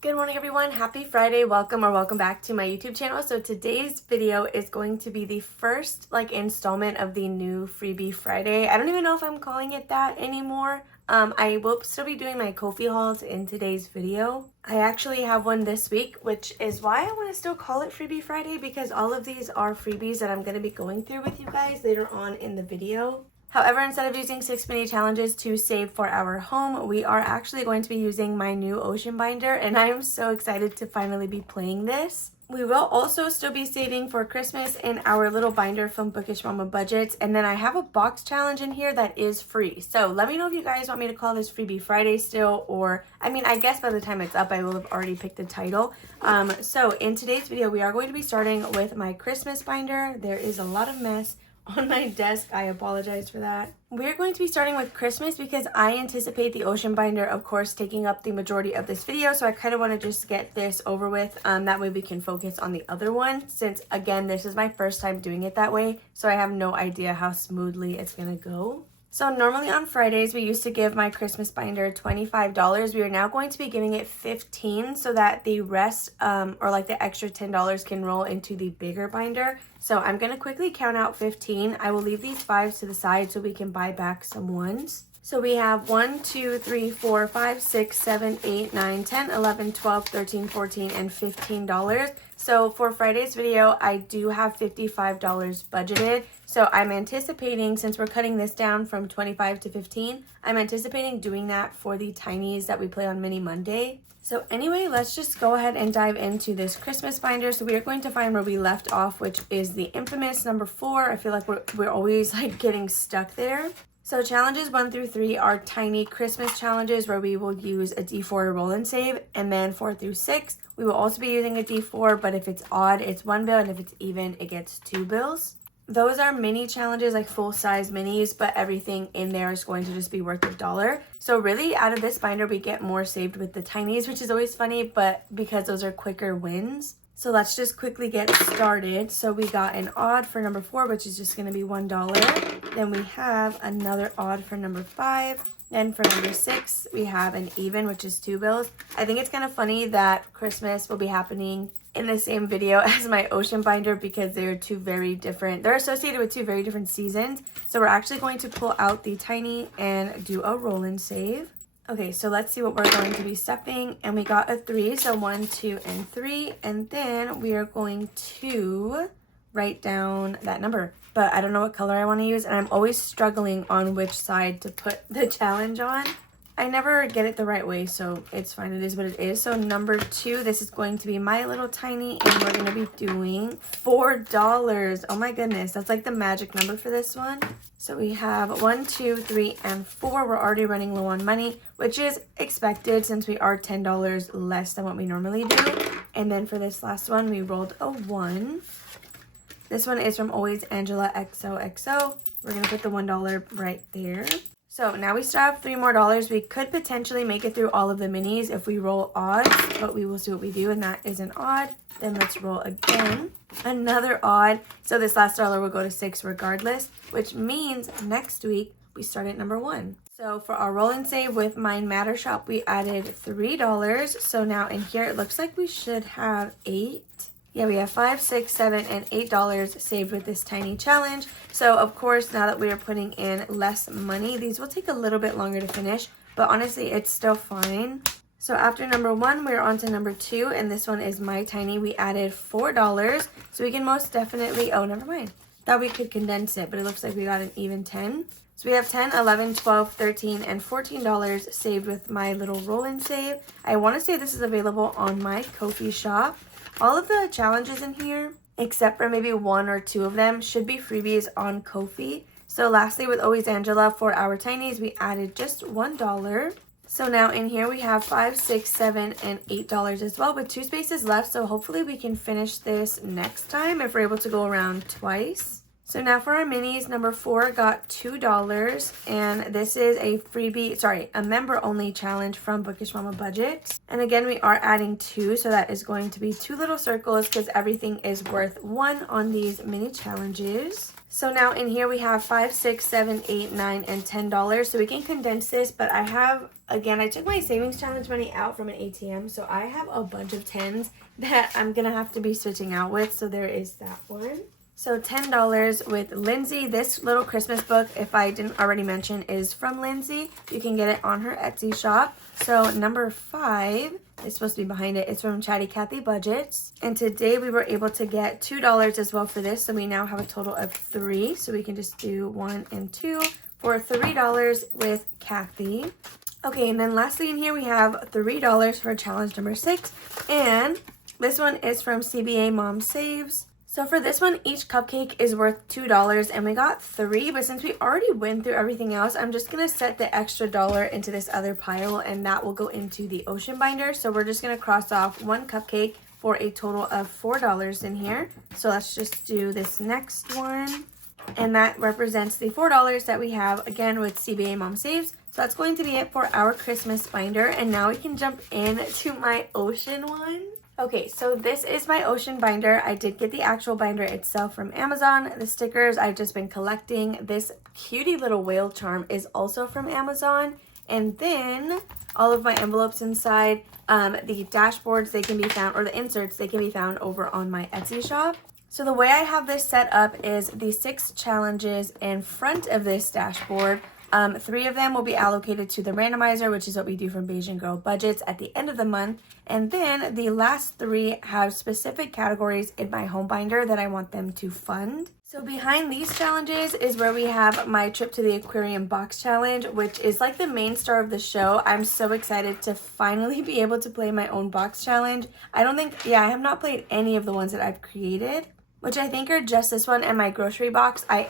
Good morning everyone, happy Friday, welcome back to my YouTube channel. So today's video is going to be the first installment of the new Freebie Friday. I don't even know if I'm calling it that anymore. I will still be doing my Ko-fi hauls in today's video. I actually have one this week, which is why I want to still call it Freebie Friday, because all of these are freebies that I'm going to be going through with you guys later on in the video. However, instead of using 6 mini challenges to save for our home, we are actually going to be using my new ocean binder, and I am so excited to finally be playing this. We will also still be saving for Christmas in our little binder from BudgetWithAmanda, and then I have a box challenge in here that is free. So let me know if you guys want me to call this Freebie Friday still, or I guess by the time it's up I will have already picked the title. So in today's video we are going to be starting with my Christmas binder. There is a lot of mess on my desk. I apologize for that. We're going to be starting with Christmas because I anticipate the ocean binder, of course, taking up the majority of this video. So I kind of want to just get this over with. That way we can focus on the other one, since again, this is my first time doing it that way. So I have no idea how smoothly it's going to go. So normally on Fridays, we used to give my Christmas binder $25. We are now going to be giving it $15 so that the rest, or like the extra $10 can roll into the bigger binder. So I'm going to quickly count out 15. I will leave these 5s to the side so we can buy back some 1s. So we have 1, 2, 3, 4, 5, 6, 7, 8, 9, 10, 11, 12, 13, 14, and $15. So for Friday's video, I do have $55 budgeted. So I'm anticipating, since we're cutting this down from 25 to 15, I'm anticipating doing that for the tinies that we play on Mini Monday. So anyway, let's just go ahead and dive into this Christmas binder. So we are going to find where we left off, which is the infamous number 4. I feel like we're always getting stuck there. So challenges 1 through 3 are tiny Christmas challenges where we will use a D4 to roll and save. And then 4 through 6, we will also be using a D4, but if it's odd, it's 1 bill, and if it's even, it gets 2 bills. Those are mini challenges, like full-size minis, but everything in there is going to just be worth $1. So really, out of this binder, we get more saved with the tinies, which is always funny, but because those are quicker wins. So let's just quickly get started. So we got an odd for number 4, which is just going to be $1. Then we have another odd for number 5. Then for number 6, we have an even, which is 2 bills. I think it's kind of funny that Christmas will be happening in the same video as my ocean binder because they're associated with 2 very different seasons. So we're actually going to pull out the tiny and do a roll and save. Okay, so let's see what we're going to be stuffing. And we got a 3, so 1, 2, and 3. And then we are going to write down that number. But I don't know what color I want to use, and I'm always struggling on which side to put the challenge on. I never get it the right way, so it's fine. It is what it is. So number 2, this is going to be my little tiny, and we're going to be doing $4. Oh my goodness, that's like the magic number for this one. So we have 1, 2, 3, and 4. We're already running low on money, which is expected since we are $10 less than what we normally do. And then for this last one, we rolled a 1. This one is from Always Angela XOXO. We're going to put the $1 right there. So now we still have $3 more. We could potentially make it through all of the minis if we roll odds, but we will see what we do, and that is an odd. Then let's roll again. Another odd. So this last dollar will go to 6 regardless, which means next week we start at number 1. So for our roll and save with Mind Matter Shop, we added $3. So now in here, it looks like we should have 8. Yeah, we have $5, $6, $7, and $8 saved with this tiny challenge. So of course, now that we are putting in less money, these will take a little bit longer to finish, but honestly, it's still fine. So after number 1, we're on to number 2, and this one is my tiny. We added $4, so we can most definitely, oh, never mind. Thought we could condense it, but it looks like we got an even 10. So we have 10, 11, 12, 13, and $14 saved with my little roll and save. I want to say this is available on my Ko-fi shop. All of the challenges in here, except for maybe 1 or 2 of them, should be freebies on Ko-fi. So lastly, with Always Angela, for our tinies, we added just $1. So now in here, we have $5, $6, $7, and $8 as well, with 2 spaces left. So hopefully we can finish this next time if we're able to go around twice. So now for our minis, number 4 got $2, and this is a member-only challenge from BudgetWithAmanda. And again, we are adding 2, so that is going to be 2 little circles because everything is worth 1 on these mini challenges. So now in here we have $5, $6, $7, $8, $9, and $10. So we can condense this, but I have, again, I took my savings challenge money out from an ATM. So I have a bunch of 10s that I'm going to have to be switching out with. So there is that one. So $10 with Lindsay. This little Christmas book, if I didn't already mention, is from Lindsay. You can get it on her Etsy shop. So number 5 is supposed to be behind it. It's from KathyBudgets. And today we were able to get $2 as well for this. So we now have a total of 3. So we can just do 1 and 2 for $3 with Kathy. Okay, and then lastly in here we have $3 for challenge number 6. And this one is from CBA Mom Saves. So for this one, each cupcake is worth $2 and we got 3, but since we already went through everything else, I'm just going to set the extra $1 into this other pile and that will go into the ocean binder. So we're just going to cross off 1 cupcake for a total of $4 in here. So let's just do this next one. And that represents the $4 that we have again with CBA Mom Saves. So that's going to be it for our Christmas binder. And now we can jump into my ocean one. Okay, so this is my ocean binder. I did get the actual binder itself from Amazon. The stickers I've just been collecting. This cutie little whale charm is also from Amazon. And then all of my envelopes inside, the dashboards, they can be found, or the inserts, they can be found over on my Etsy shop. So the way I have this set up is the 6 challenges in front of this dashboard. 3 of them will be allocated to the randomizer, which is what we do from Beijing Girl Budgets at the end of the month. And then the last 3 have specific categories in my home binder that I want them to fund. So behind these challenges is where we have my trip to the aquarium box challenge, which is like the main star of the show. I'm so excited to finally be able to play my own box challenge. I have not played any of the ones that I've created, which I think are just this one and my grocery box. I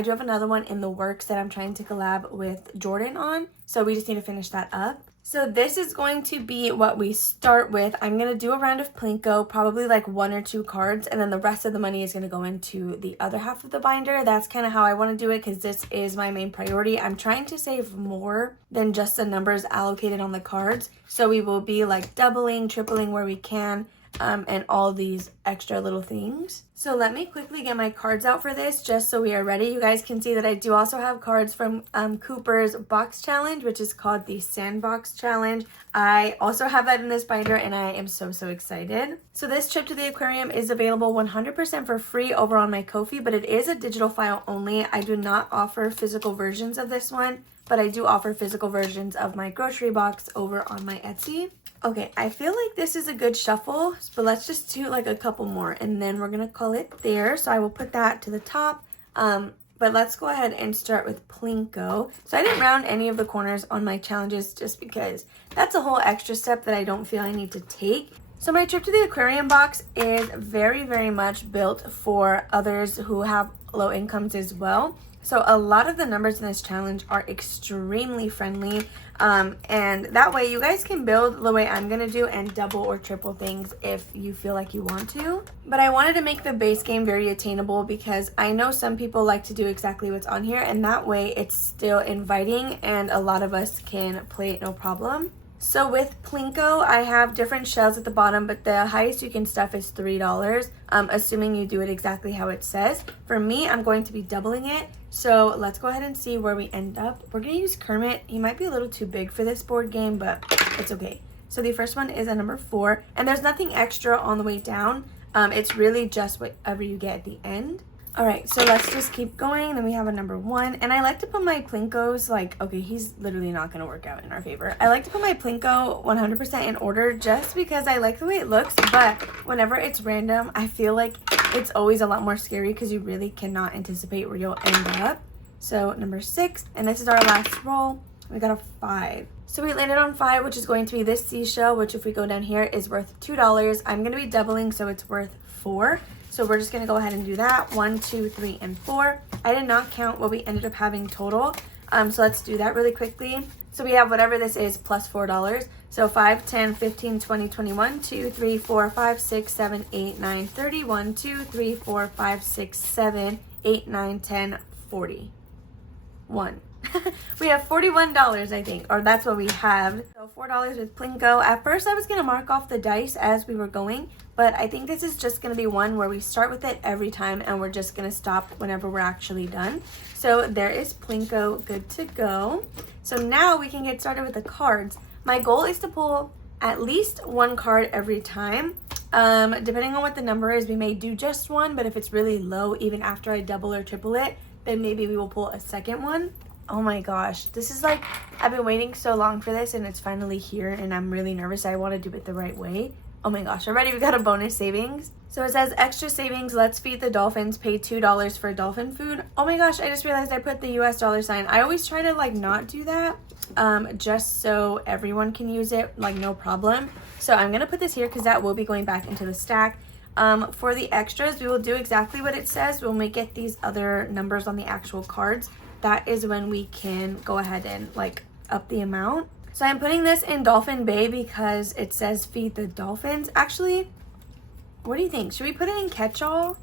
do have another one in the works that I'm trying to collab with Jordan on. So we just need to finish that up. So this is going to be what we start with. I'm going to do a round of Plinko, probably like 1 or 2 cards. And then the rest of the money is going to go into the other half of the binder. That's kind of how I want to do it because this is my main priority. I'm trying to save more than just the numbers allocated on the cards. So we will be like doubling, tripling where we can. And all these extra little things. So let me quickly get my cards out for this just so we are ready. You guys can see that I do also have cards from Cooper's box challenge, which is called the Sandbox Challenge. I also have that in this binder and I am so excited. So this trip to the aquarium is available 100% for free over on my Ko-fi, but it is a digital file only. I do not offer physical versions of this one, but I do offer physical versions of my grocery box over on my Etsy. Okay, I feel like this is a good shuffle, but let's just do like a couple more and then we're gonna call it there. So I will put that to the top, but let's go ahead and start with Plinko. So I didn't round any of the corners on my challenges just because that's a whole extra step that I don't feel I need to take. So my trip to the aquarium box is very much built for others who have low incomes as well. So a lot of the numbers in this challenge are extremely friendly. And that way you guys can build the way I'm going to do and double or triple things if you feel like you want to. But I wanted to make the base game very attainable because I know some people like to do exactly what's on here and that way it's still inviting and a lot of us can play it no problem. So with Plinko, I have different shells at the bottom, but the highest you can stuff is $3, assuming you do it exactly how it says. For me, I'm going to be doubling it. So let's go ahead and see where we end up. We're going to use Kermit. He might be a little too big for this board game, but it's okay. So the first one is a number 4, and there's nothing extra on the way down. It's really just whatever you get at the end. All right, so let's just keep going. Then we have a number 1, and I like to put my Plinkos like, okay, he's literally not going to work out in our favor. I like to put my Plinko 100% in order just because I like the way it looks, but whenever it's random, I feel like it's always a lot more scary because you really cannot anticipate where you'll end up. So number 6, and this is our last roll. We got a 5. So we landed on 5, which is going to be this seashell, which if we go down here is worth $2. I'm going to be doubling, so it's worth 4. So we're just going to go ahead and do that. 1, 2, 3, and 4. I did not count what we ended up having total. So let's do that really quickly. So we have whatever this is plus $4. So 5, 10, 15, 20, 21, 2, 3, 4, 5, 6, 7, 8, 9, 30, 1, 2, 3, 4, 5, 6, 7, 8, 9, 10, 40. 1, We have $41, I think, or that's what we have. So $4 with Plinko. At first, I was going to mark off the dice as we were going, but I think this is just going to be one where we start with it every time and we're just going to stop whenever we're actually done. So there is Plinko good to go. So now we can get started with the cards. My goal is to pull at least one card every time. Depending on what the number is, we may do just one, but if it's really low, even after I double or triple it, then maybe we will pull a second one. Oh my gosh, this is like, I've been waiting so long for this and it's finally here and I'm really nervous. I want to do it the right way. Oh my gosh, already we got a bonus savings. So it says extra savings, let's feed the dolphins, pay $2 for dolphin food. Oh my gosh, I just realized I put the US dollar sign. I always try to like not do that, just so everyone can use it, like no problem. So I'm gonna put this here because that will be going back into the stack. For the extras, we will do exactly what it says. When we get these other numbers on the actual cards, that is when we can go ahead and like up the amount. So I'm putting this in Dolphin Bay because it says feed the dolphins. Actually, what do you think? Should we put it in Catch-All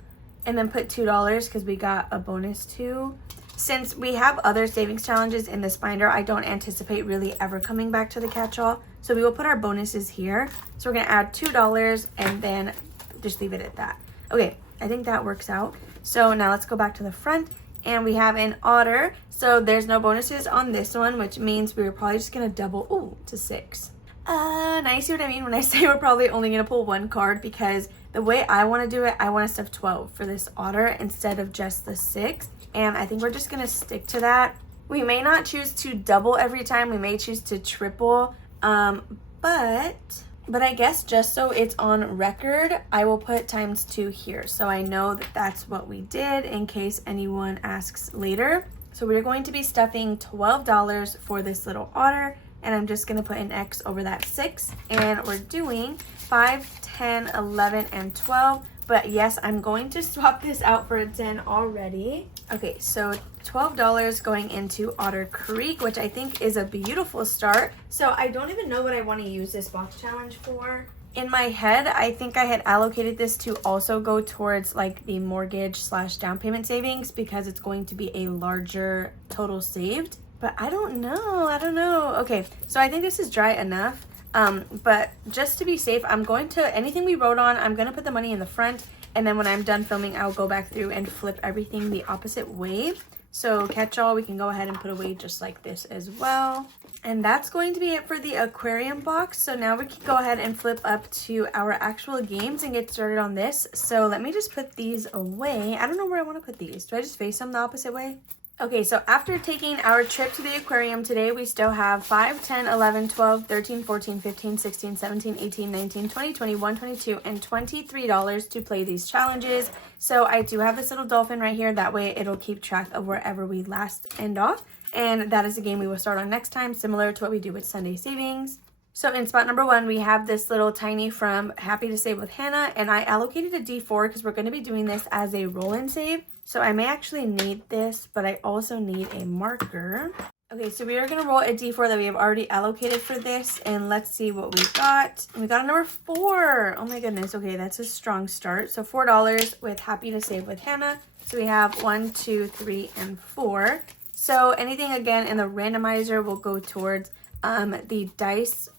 and then put $2 because we got a bonus too? Since we have other savings challenges in this binder, I don't anticipate really ever coming back to the Catch-All. So we will put our bonuses here. So we're gonna add $2 and then just leave it at that. Okay, I think that works out. So now let's go back to the front. And we have an otter, so there's no bonuses on this one, which means we were probably just gonna double to 6. Now you see what I mean when I say we're probably only gonna pull one card, because the way I want to do it, I want to stuff 12 for this otter instead of just the 6, and I think we're just gonna stick to that. We may not choose to double every time, we may choose to triple, but I guess just so it's on record, I will put ×2 here. So I know that that's what we did in case anyone asks later. So we're going to be stuffing $12 for this little otter. And I'm just going to put an X over that 6. And we're doing 5, 10, 11, and 12. But yes, I'm going to swap this out for a 10 already. Okay, so $12 going into Otter Creek, which I think is a beautiful start. So I don't even know what I want to use this box challenge for. In my head, I think I had allocated this to also go towards like the mortgage / down payment savings because it's going to be a larger total saved. But I don't know. Okay, so I think this is dry enough. But just to be safe, I'm going to, anything we wrote on, I'm going to put the money in the front. And then when I'm done filming, I'll go back through and flip everything the opposite way. So Catch-All, we can go ahead and put away just like this as well. And that's going to be it for the aquarium box. So now we can go ahead and flip up to our actual games and get started on this. So let me just put these away. I don't know where I want to put these. Do I just face them the opposite way? Okay, so after taking our trip to the aquarium today, we still have 5, 10, 11, 12, 13, 14, 15, 16, 17, 18, 19, 20, 21, 22, and $23 to play these challenges. So I do have this little dolphin right here. That way it'll keep track of wherever we last end off. And that is a game we will start on next time, similar to what we do with Sunday Savings. So in spot number 1, we have this little tiny from Happy to Save with Hannah, and I allocated a D4 because we're going to be doing this as a roll and save. So I may actually need this, but I also need a marker. Okay, so we are going to roll a D4 that we have already allocated for this, and let's see what we got. We got a number 4. Oh my goodness. Okay, that's a strong start. So $4 with Happy to Save with Hannah. So we have 1, 2, 3, and 4. So anything again in the randomizer will go towards the dice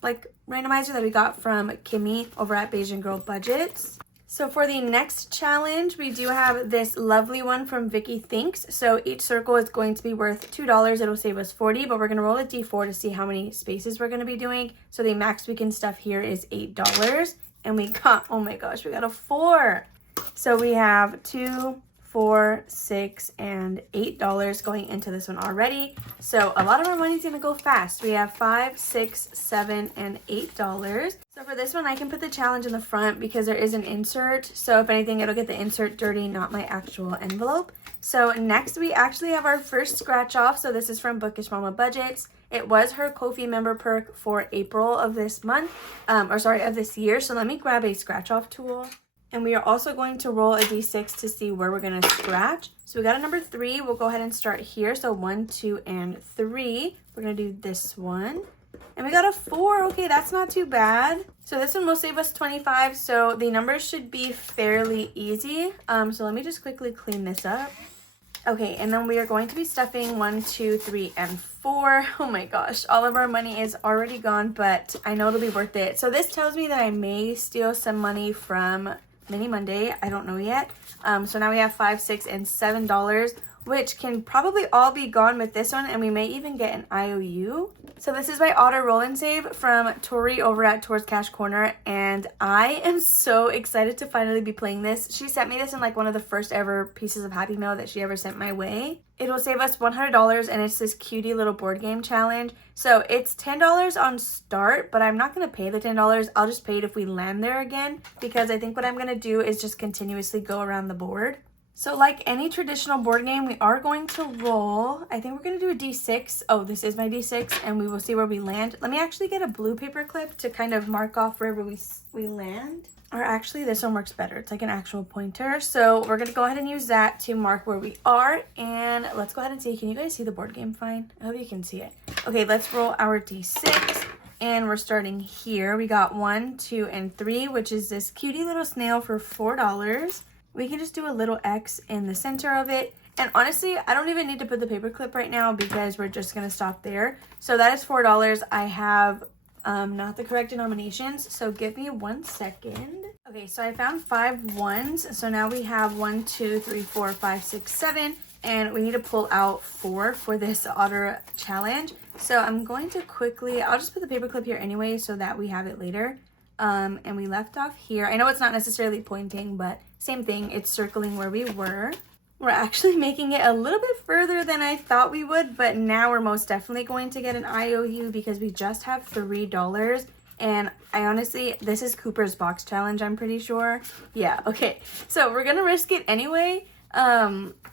randomizer that we got from Kimmy over at Bayesian Girl Budgets. So for the next challenge, we do have this lovely one from Vicky Thinks. So each circle is going to be worth $2. It'll save us 40, but we're going to roll a D4 to see how many spaces we're going to be doing. So the max we can stuff here is $8. And we got, oh my gosh, we got a 4. So we have 2, 4, 6, and $8 going into this one already. So a lot of our money's gonna go fast. We have 5, 6, 7, and $8. So for this one, I can put the challenge in the front because there is an insert. So if anything, it'll get the insert dirty, not my actual envelope. So next, we actually have our first scratch off. So this is from Bookish Mama Budgets. It was her Ko-fi member perk for April of this month, of this year. So let me grab a scratch off tool. And we are also going to roll a D6 to see where we're going to scratch. So we got a number 3. We'll go ahead and start here. So 1, 2, and 3. We're going to do this one. And we got a 4. Okay, that's not too bad. So this one will save us 25. So the numbers should be fairly easy. So let me just quickly clean this up. Okay, and then we are going to be stuffing 1, 2, 3, and 4. Oh my gosh, all of our money is already gone, but I know it'll be worth it. So this tells me that I may steal some money from Mini Monday. I don't know yet. So now we have $5, $6, and $7, which can probably all be gone with this one, and we may even get an IOU. So this is my auto roll and save from Tori over at Tori's Cash Corner, and I am so excited to finally be playing this. She sent me this in like one of the first ever pieces of Happy Mail that she ever sent my way. It will save us $100, and it's this cutie little board game challenge. So it's $10 on start, but I'm not going to pay the $10. I'll just pay it if we land there again, because I think what I'm going to do is just continuously go around the board. So like any traditional board game, we are going to roll. I think we're going to do a D6. Oh, this is my D6, and we will see where we land. Let me actually get a blue paper clip to kind of mark off wherever we land. Or actually, this one works better. It's like an actual pointer. So we're going to go ahead and use that to mark where we are. And let's go ahead and see. Can you guys see the board game fine? I hope you can see it. Okay, let's roll our D6. And we're starting here. We got 1, 2, and 3, which is this cutie little snail for $4. We can just do a little X in the center of it. And honestly, I don't even need to put the paper clip right now because we're just going to stop there. So that is $4. I have not the correct denominations, so give me 1 second. Okay, so I found 5 ones. So now we have 1, 2, 3, 4, 5, 6, 7. And we need to pull out 4 for this auto challenge. So I'm going to quickly, I'll just put the paper clip here anyway so that we have it later. And we left off here. I know it's not necessarily pointing, but same thing. It's circling where we were. We're actually making it a little bit further than I thought we would, but now we're most definitely going to get an IOU because we just have $3. And I honestly, this is Cooper's box challenge, I'm pretty sure. Yeah, okay. So we're gonna risk it anyway.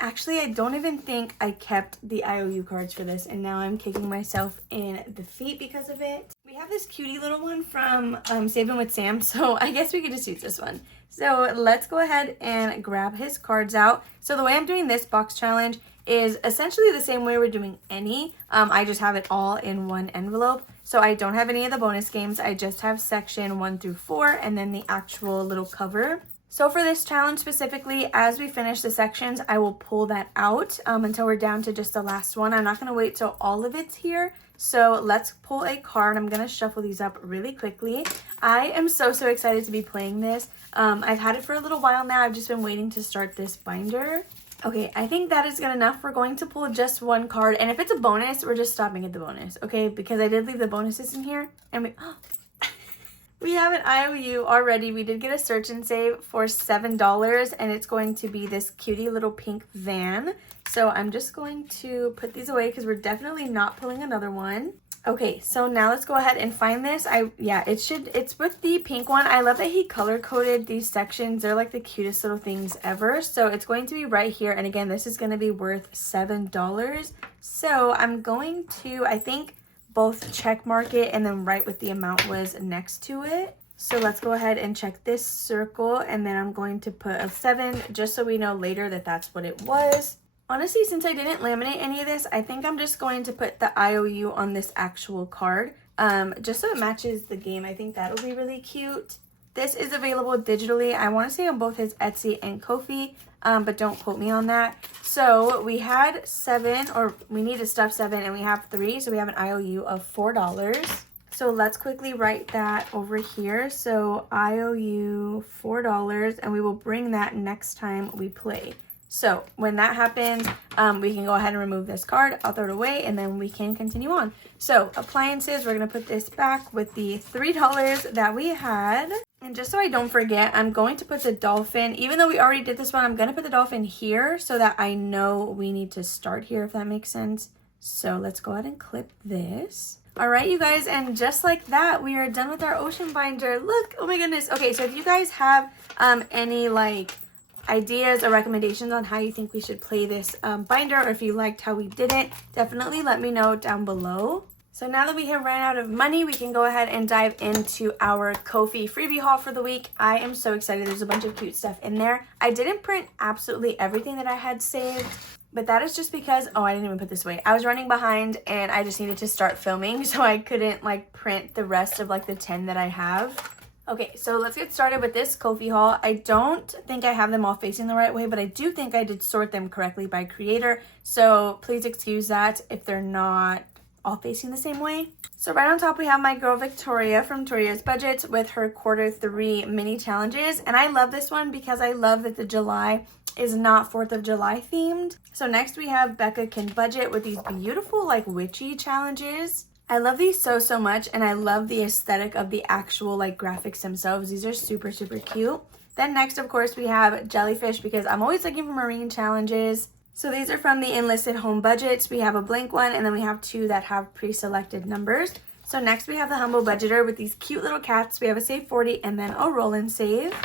Actually, I don't even think I kept the IOU cards for this, and now I'm kicking myself in the feet because of it. We have this cutie little one from Saving with Sam, so I guess we could just use this one. So let's go ahead and grab his cards out. So the way I'm doing this box challenge is essentially the same way we're doing any. I just have it all in one envelope. So I don't have any of the bonus games. I just have section 1 through 4 and then the actual little cover. So for this challenge specifically, as we finish the sections, I will pull that out until we're down to just the last one. I'm not going to wait till all of it's here. So let's pull a card. I'm going to shuffle these up really quickly. I am so excited to be playing this. I've had it for a little while now. I've just been waiting to start this binder. Okay, I think that is good enough. We're going to pull just 1 card. And if it's a bonus, we're just stopping at the bonus. Okay, because I did leave the bonuses in here. And we have an IOU already. We did get a search and save for $7, and it's going to be this cutie little pink van. So I'm just going to put these away because we're definitely not pulling another one. Okay, so now let's go ahead and find this. It's with the pink one. I love that he color coded these sections. They're like the cutest little things ever. So it's going to be right here. And again, this is going to be worth $7. So I'm going to, I think, both check mark it and then write what the amount was next to it. So let's go ahead and check this circle, and then I'm going to put a 7 just so we know later that that's what it was. Honestly, since I didn't laminate any of this, I think I'm just going to put the IOU on this actual card just so it matches the game. I think that'll be really cute. This is available digitally. I want to say on both his Etsy and Ko-fi, but don't quote me on that. So we had 7, or we need to stuff 7, and we have 3, so we have an IOU of $4. So let's quickly write that over here. So IOU $4, and we will bring that next time we play. So when that happens, we can go ahead and remove this card. I'll throw it away, and then we can continue on. So appliances, we're going to put this back with the $3 that we had. And just so I don't forget, I'm going to put the dolphin, even though we already did this one, I'm going to put the dolphin here so that I know we need to start here, if that makes sense. So let's go ahead and clip this. All right, you guys, and just like that, we are done with our ocean binder. Look, oh my goodness. Okay, so if you guys have any like ideas or recommendations on how you think we should play this binder, or if you liked how we did it, definitely let me know down below. So now that we have ran out of money, we can go ahead and dive into our Ko-fi freebie haul for the week. I am so excited. There's a bunch of cute stuff in there. I didn't print absolutely everything that I had saved, but that is just because, oh, I didn't even put this away. I was running behind and I just needed to start filming, so I couldn't like print the rest of like the 10 that I have. Okay, so let's get started with this Ko-fi haul. I don't think I have them all facing the right way, but I do think I did sort them correctly by creator. So please excuse that if they're not all facing the same way. So right on top we have my girl Victoria from Victoria's Budgets with her Q3 mini challenges. And I love this one because I love that the July is not 4th of July themed. So next we have Becca Can Budget with these beautiful like witchy challenges. I love these so much, and I love the aesthetic of the actual like graphics themselves. These are super cute. Then next, of course, we have Jellyfish because I'm always looking for marine challenges. So these are from the Enlisted Home Budgets. We have a blank one, and then we have 2 that have pre-selected numbers. So next we have the Humble Budgeter with these cute little cats. We have a Save 40 and then a Roll and Save.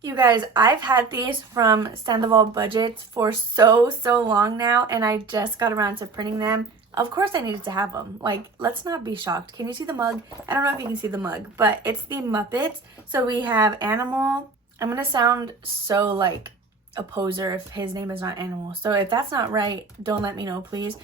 You guys, I've had these from Sandoval Budgets for so long now, and I just got around to printing them. Of course I needed to have them. Like, let's not be shocked. Can you see the mug? I don't know if you can see the mug, but it's the Muppets. So we have Animal. I'm going to sound so like a poser if his name is not Animal. So if that's not right, don't let me know, please.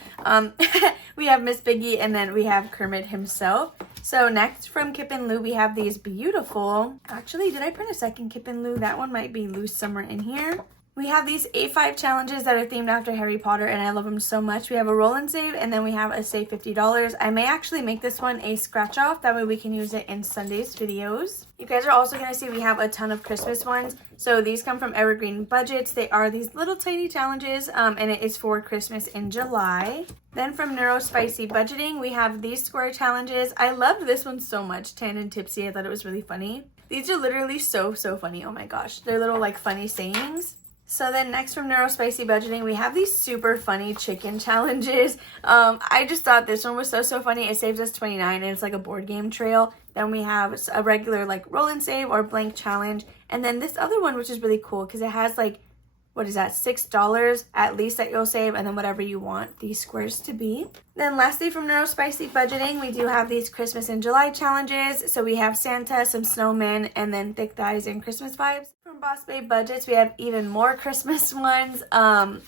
We have Miss Piggy, and then we have Kermit himself. So next from Kip and Lou, we have these beautiful... Actually, did I print a second Kip and Lou? That one might be loose somewhere in here. We have these A5 challenges that are themed after Harry Potter, and I love them so much. We have a Roll and Save, and then we have a Save $50. I may actually make this one a scratch off. That way we can use it in Sunday's videos. You guys are also going to see we have a ton of Christmas ones. So these come from Evergreen Budgets. They are these little tiny challenges, and it is for Christmas in July. Then from Neurospicy Budgeting, we have these square challenges. I loved this one so much, Tan and Tipsy. I thought it was really funny. These are literally so funny. Oh my gosh. They're little like funny sayings. So then next from Neurospicy Budgeting, we have these super funny chicken challenges. I just thought this one was so funny. It saves us 29 and it's like a board game trail. Then we have a regular like roll and save or blank challenge. And then this other one, which is really cool because it has like, what is that, $6 at least that you'll save, and then whatever you want these squares to be. Then lastly from Neurospicy Budgeting, we do have these Christmas in July challenges. So we have Santa, some snowmen, and then thick thighs and Christmas vibes. From Boss Babe Budgets, we have even more Christmas ones.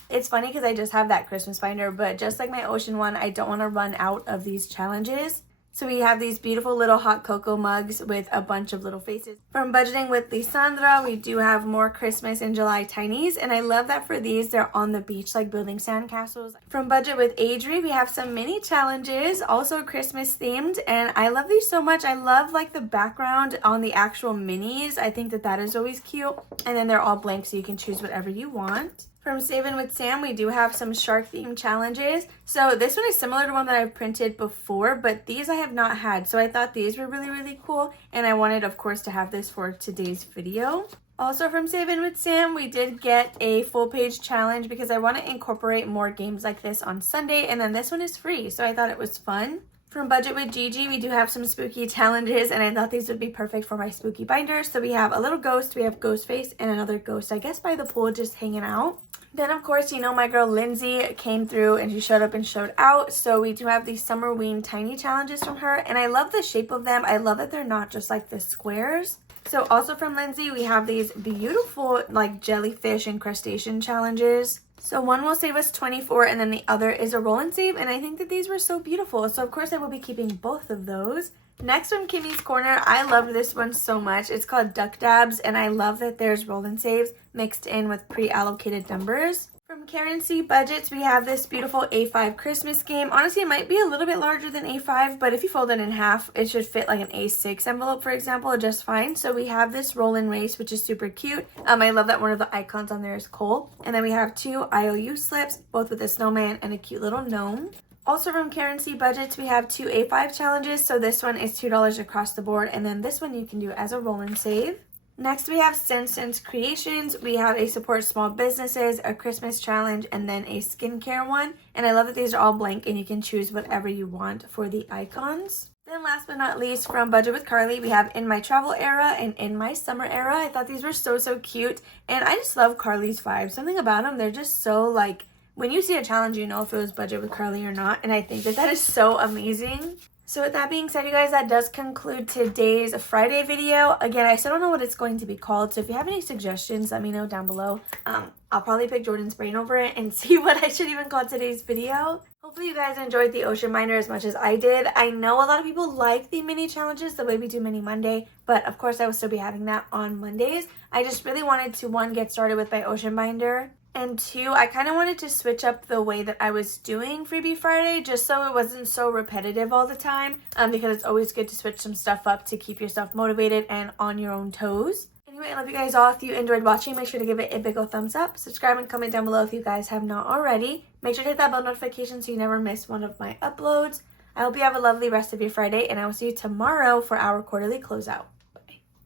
It's funny because I just have that Christmas binder, but just like my ocean one, I don't want to run out of these challenges. So we have these beautiful little hot cocoa mugs with a bunch of little faces. From Budgeting with Lisandra, we do have more Christmas in July tinies, and I love that for these, they're on the beach like building sandcastles. From Budget with Adri, we have some mini challenges, also Christmas themed, and I love these so much. I love like the background on the actual minis. I think that is always cute, and then they're all blank so you can choose whatever you want. From Savin' with Sam, we do have some shark themed challenges. So this one is similar to one that I've printed before, but these I have not had. So I thought these were really cool, and I wanted, of course, to have this for today's video. Also from Savin' with Sam, we did get a full page challenge because I want to incorporate more games like this on Sunday, and then this one is free, so I thought it was fun. From Budget with Gigi, we do have some spooky challenges, and I thought these would be perfect for my spooky binder. So we have a little ghost, we have ghost face, and another ghost, I guess by the pool just hanging out. Then, of course, you know my girl Lindsay came through and she showed up and showed out. So we do have these Summerween tiny challenges from her, and I love the shape of them. I love that they're not just like the squares. So also from Lindsay, we have these beautiful like jellyfish and crustacean challenges. So one will save us 24, and then the other is a roll and save, and I think that these were so beautiful. So of course I will be keeping both of those. Next from Kimmy's Corner, I loved this one so much. It's called Duck Dabs, and I love that there's roll and saves mixed in with pre-allocated numbers. From Karen C Budgets, we have this beautiful A5 Christmas game. Honestly, it might be a little bit larger than A5, but if you fold it in half, it should fit like an A6 envelope, for example, just fine. So we have this roll and race, which is super cute. I love that one of the icons on there is Cole. And then we have 2 IOU slips, both with a snowman and a cute little gnome. Also from Karen C Budgets, we have 2 A5 challenges. So this one is $2 across the board, and then this one you can do as a roll and save. Next, we have Sense Creations. We have a support small businesses, a Christmas challenge, and then a skincare one. And I love that these are all blank and you can choose whatever you want for the icons. Then last but not least, from Budget with Carly, we have In My Travel Era and In My Summer Era. I thought these were so cute. And I just love Carly's vibe. Something about them, they're just so like, when you see a challenge, you know if it was Budget with Carly or not. And I think that is so amazing. So with that being said, you guys, that does conclude today's Friday video. Again, I still don't know what it's going to be called, so if you have any suggestions, let me know down below. I'll probably pick Jordan's brain over it and see what I should even call today's video. Hopefully you guys enjoyed the ocean binder as much as I did. I know a lot of people like the mini challenges, the way we do mini Monday, but of course I will still be having that on Mondays. I just really wanted to, one, get started with my ocean binder, and two, I kind of wanted to switch up the way that I was doing Freebie Friday just so it wasn't so repetitive all the time, because it's always good to switch some stuff up to keep yourself motivated and on your own toes. Anyway, I love you guys all. If you enjoyed watching, make sure to give it a big ol' thumbs up. Subscribe and comment down below if you guys have not already. Make sure to hit that bell notification so you never miss one of my uploads. I hope you have a lovely rest of your Friday, and I will see you tomorrow for our quarterly closeout.